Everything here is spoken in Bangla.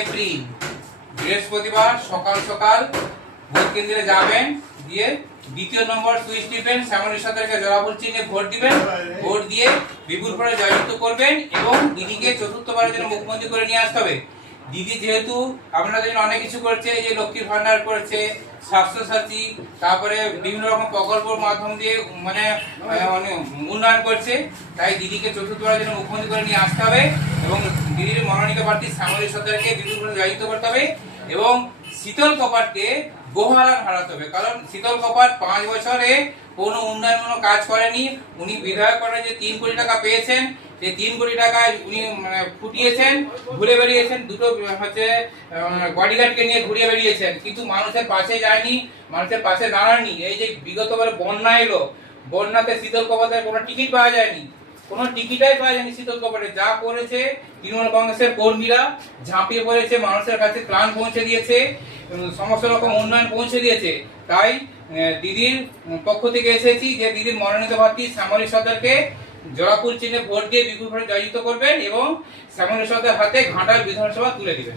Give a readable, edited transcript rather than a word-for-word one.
এপ্রিল বৃহস্পতিবার সকাল সকাল ভোট কেন্দ্রে যাবেন, দিয়ে দ্বিতীয় নম্বর সুইচ টিপবেন, শ্যামলী সরকারকে জোড়াফুল চিহ্নে ভোট দিবেন, ভোট দিয়ে বিপুল ভোটে জয়যুক্ত করবেন এবং দিদিকে চতুর্থবারের জন্য মুখ্যমন্ত্রী করে নিয়ে আসতে হবে। দিদি যেহেতু আপনাদের জন্য অনেক কিছু করছে, এই যে লক্ষ্মীর ভান্ডার করেছে, স্বাস্থ্যসাথী, তারপরে বিভিন্ন রকম প্রকল্পের মাধ্যম দিয়ে মানে উন্নয়ন করছে, তাই দিদিকে চতুর্থবারের জন্য মুখ্যমন্ত্রী করে নিয়ে আসতে হবে এবং দিদির মনোনীত প্রার্থী শ্যামলী সরকারকে বিপুল ভোটে জয়যুক্ত করতে হবে এবং শীতল কপাটকে গোহারান হারাতে হবে। কারণ শীতল কপাট 5 বছরে কোনো উন্নয়নমূলক কাজ করেনি। উনি বিধায়ক পদে যে 3 কোটি টাকা পেয়েছেন, সেই 3 কোটি টাকায় উনি ফুটিয়েছেন, ঘুরে বেরিয়েছেন, দুটো হচ্ছে বডিগার্ডকে নিয়ে ঘুরে বেরিয়েছেন, কিন্তু মানুষের পাশে যায়নি, মানুষের পাশে দাঁড়াননি। এই যে বিগতবারে বন্যা এলো, বন্যাতে শীতল কপাটের কোনো টিকিট পাওয়া যায়নি, কোনো টিকিটাই পাওয়া যায়নি শীতল কপাটে। যা করেছে তৃণমূল কংগ্রেসের কর্মীরা ঝাঁপিয়ে পড়েছে, মানুষের কাছে ত্রাণ পৌঁছে দিয়েছে, সমস্ত রকম উন্নয়ন পৌঁছে দিয়েছে। তাই দিদির পক্ষ থেকে এসেছি যে দিদির মনোনীত প্রার্থী শ্যামলী সরকারকে জোড়াফুল চিহ্নে ভোট দিয়ে বিপুল ভোটে জয়যুক্ত করবেন এবং শ্যামলী সরকারের হাতে ঘাটাল বিধানসভা তুলে দিবেন।